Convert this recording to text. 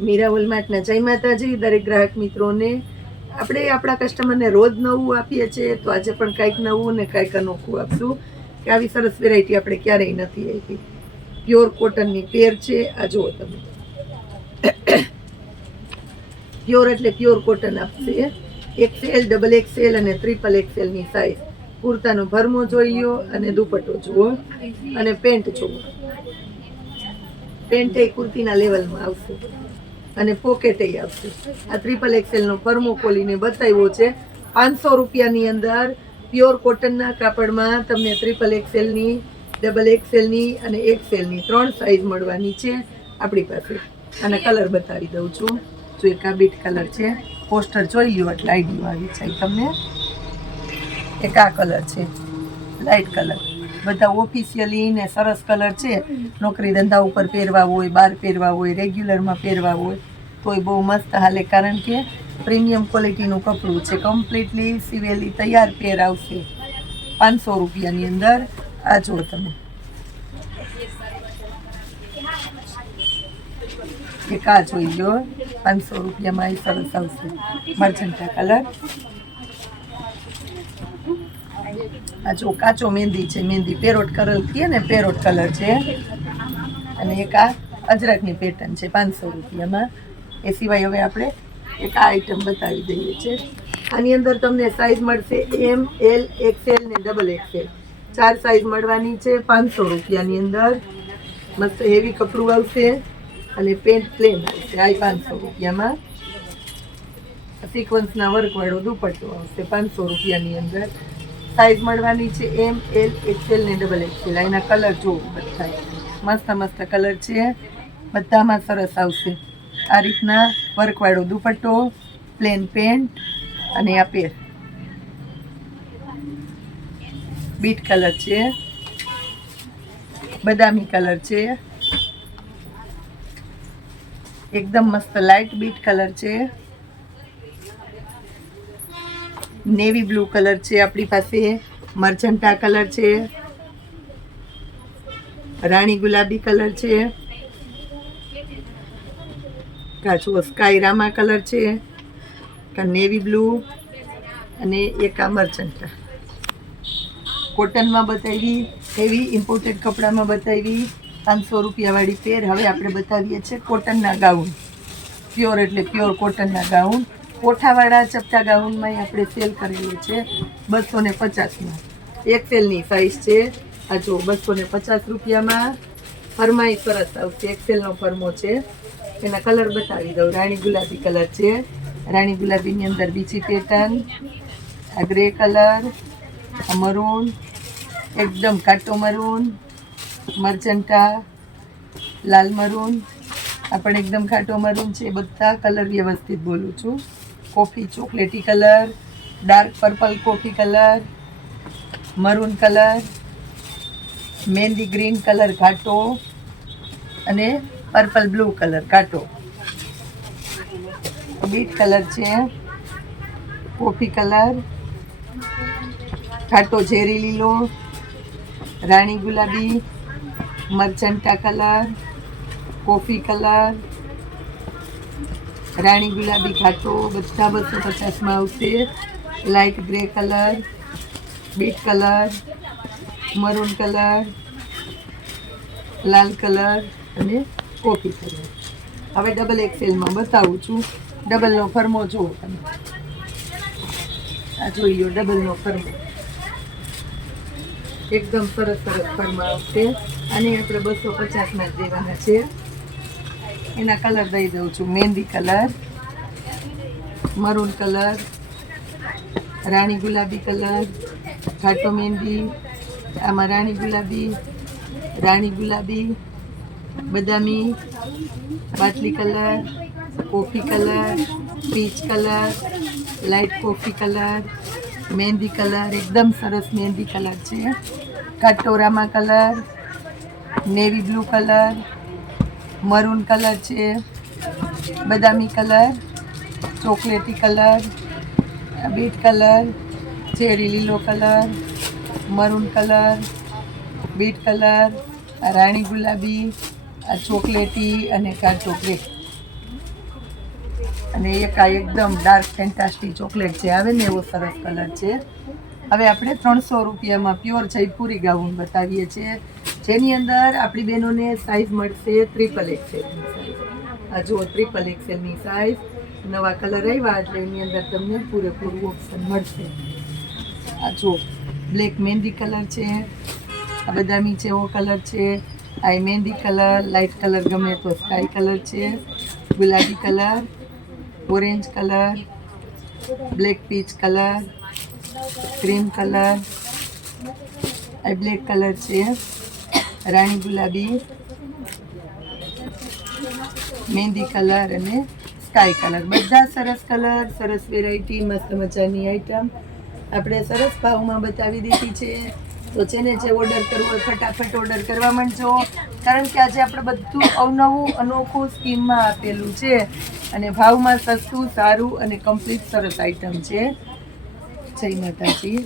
મીરા વોલમાર્ટના જય માતાજી દરેક ગ્રાહક મિત્રોને. આપણે આપણા કસ્ટમરને રોજ નવું આપીએ છીએ, તો આજે પણ કંઈક નવું ને કંઈક અનોખું આપશું કે આવી સરસ વેરાયટી આપણે ક્યારેય નથી આપી. પ્યોર કોટનની પેર છે. આ જુઓ તમે, પ્યોર એટલે પ્યોર કોટન આપશે. XL, XXL અને XXL ની સાઈઝ. કુર્તાનો ભરમો જોઈ લો અને દુપટ્ટો જુઓ અને પેન્ટ જુઓ. પેન્ટ એ કુર્તીના લેવલમાં આવશે અને પોકેટ આવશે. આ XXL નો ફર્મો ખોલીને બતાવ્યો છે. 500 રૂપિયાની અંદર પ્યોર કોટનના કાપડમાં તમને XXL ની, XXL ની અને XL ની 3 સાઈઝ મળવાની છે આપણી પાસે. અને કલર બતાવી દઉં છું. જો એક આ બીટ કલર છે, પોસ્ટર જોઈ લ્યો એટલે આઈડિયો આવી જાય તમને. એક આ કલર છે, લાઇટ કલર. બધા ઓફિશિયલી ને સરસ કલર છે. નોકરી ધંધા ઉપર પહેરવા હોય, બહાર પહેરવા હોય, રેગ્યુલરમાં પહેરવા હોય તોય બહુ મસ્ત હાલે, કારણ કે પ્રીમિયમ ક્વોલિટીનું કપડું છે. કમ્પ્લીટલી સીવેલી તૈયાર પેર આવશે 500 રૂપિયાની અંદર. આ જુઓ તમે, એક આ જોઈ લો 500 રૂપિયામાં. એ સરસ આવશે મર્જન્ટા કલર. આ જો કાચો મહેંદી છે, મહેંદી પેરોટ કલર કહીએ ને, પેરોટ કલર છે. અને એક આ અજરકની પેટર્ન છે 500 રૂપિયામાં. એ સિવાય હવે આપણે એક આ આઈટમ બતાવી દઈએ છીએ. આની અંદર તમને સાઈઝ મળશે M, L, XL ને XXL. 4 સાઈઝ મળવાની છે 500 રૂપિયાની અંદર. મસ્ત હેવી કપડું આવશે અને પેન્ટ પ્લેન આવશે. આ 500 રૂપિયામાં. સિક્વન્સના વર્કવાળો દુપટ્ટો આવશે 500 રૂપિયાની અંદર. સાઈઝ મળવાની છે M, L, XL ને XXL. એના કલર જુઓ, બધા મસ્ત મસ્ત કલર છે, બધામાં સરસ આવશે. આ રીતના વર્કવાળો દુપટ્ટો, પ્લેન પેન્ટ અને આ પેર. બીટ કલર છે, બદામી કલર છે, એકદમ મસ્ત લાઇટ બીટ કલર છે. નેવી બ્લુ કલર છે આપણી પાસે. મર્જન્ટા કલર છે, રાણી ગુલાબી કલર છે, કાચો સ્કાય રામા કલર છે, નેવી બ્લુ અને એક આ મર્જન્ટા. કોટનમાં બતાવી, હેવી ઇમ્પોર્ટેડ કપડામાં બતાવી 500 રૂપિયાવાળી પેર. હવે આપણે બતાવીએ છીએ કોટનના ગાઉન. પ્યોર એટલે પ્યોર કોટનના ગાઉન. કોઠાવાળા ચપટા ગાઉનમાં આપણે સેલ કરેલું છે 250માં. XLની સાઈઝ છે. આ જો 250 રૂપિયામાં. ફરમાઈ સરસ આવશે. XLનો ફરમો છે. એના કલર બતાવી દઉં. રાણી ગુલાબી કલર છે. રાણી ગુલાબીની અંદર બીજી પેટર્ન. આ ગ્રે કલર, આ મરૂન, એકદમ કાટો મરૂન, મર્જન્ટા, લાલ મરૂન. આ પણ એકદમ કાટો મરૂન છે. બધા કલર વ્યવસ્થિત બોલું છું. કોફી ચોકલેટી colour, dark purple coffee colour, maroon colour, mehndi green colour ઘાટો અને પર્પલ બ્લુ કલર ઘાટો. બીટ કલર છે, કોફી કલર, ઘાટો ઝેરી લીલો, રાણી ગુલાબી, મર્જન્ટા કલર, કોફી કલર, રાણી ગુલાબી ઘાટો. બધા 250માં આવશે. Light grey colour, beet colour, maroon colour, લાલ કલર અને કોફી કલર. હવે XXLમાં બતાવું છું. ડબલનો ફરમો જુઓ તમે. આ જોઈ લો ડબલનો ફરમો. એકદમ સરસ સરસ ફરમો આવશે. અને આપણે 250માં જ દેવાના છે. એના કલર દઈ દઉં છું. મહેંદી કલર, મરૂન કલર, રાણી ગુલાબી કલર, ઘાટો મહેંદી, આમાં રાણી ગુલાબી, બદામી, બાટલી colour, coffee colour, peach colour, light coffee colour, mehndi colour. એકદમ સરસ મહેંદી કલર છે. ઘાટો રામા colour, navy blue colour, maroon colour છે, બદામી કલર, ચોકલેટી કલર, બીટ કલર, ચેરી લીલો colour, maroon colour, beet colour, રાણી ગુલાબી, આ ચોકલેટી અને કાચો ગ્રે. અને એક આ એકદમ ડાર્ક ફેન્ટાસ્ટિક ચોકલેટ જે આવે ને એવો સરસ કલર છે. હવે આપણે 300 રૂપિયામાં પ્યોર જયપુરી ગાઉન બતાવીએ છીએ, જેની અંદર આપણી બહેનોને સાઇઝ મળશે XXL. આ જુઓ XXL સાઇઝ, નવા કલર આવ્યા એટલે એની અંદર તમને પૂરેપૂરું ઓપ્શન મળશે. આ જુઓ બ્લેક મહેંદી કલર છે, આ બદામી જેવો કલર છે, આ મહેંદી કલર, લાઇટ કલર ગમે તો સ્કાય કલર છે, ગુલાબી colour, orange colour, black peach colour, cream colour, આ બ્લેક કલર છે, રાણી ગુલાબી, મહેંદી કલર અને સ્કાય કલર. બધા સરસ કલર, સરસ વેરાયટી, મસ્ત મજાની આઈટમ આપણે સરસ ભાવમાં બતાવી દીધી છે. તો જેને જે ઓર્ડર કરવો હોય ફટાફટ ઓર્ડર કરવા માંડજો, કારણ કે આજે આપણે બધું અવનવું અનોખું સ્કીમમાં આપેલું છે અને ભાવમાં સસ્તું, સારું અને કમ્પ્લીટ સરસ આઈટમ છે. જય માતાજી.